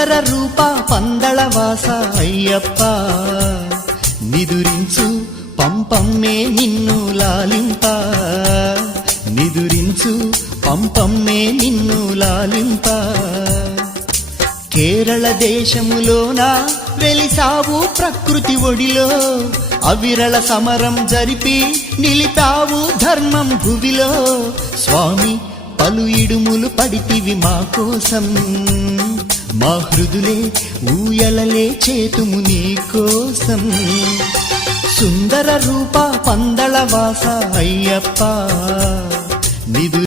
సుందర రూప పందళవాస అయ్యప్ప నిదురించు పంపమ్మే నిన్ను లాలింప నిదురించు పంపమ్మే నిన్ను లాలింప కేరళ దేశములోన వెలిసావు ప్రకృతి ఒడిలో అవిరళ సమరం జరిపి నిలిపావు ధర్మం భువిలో స్వామి పలు ఇడుములు పడితివి మా కోసం మా హృదులే ఊయలలే చేతుము నీ కోసం సుందర రూప పందళవాస అయ్యప్ప నిదు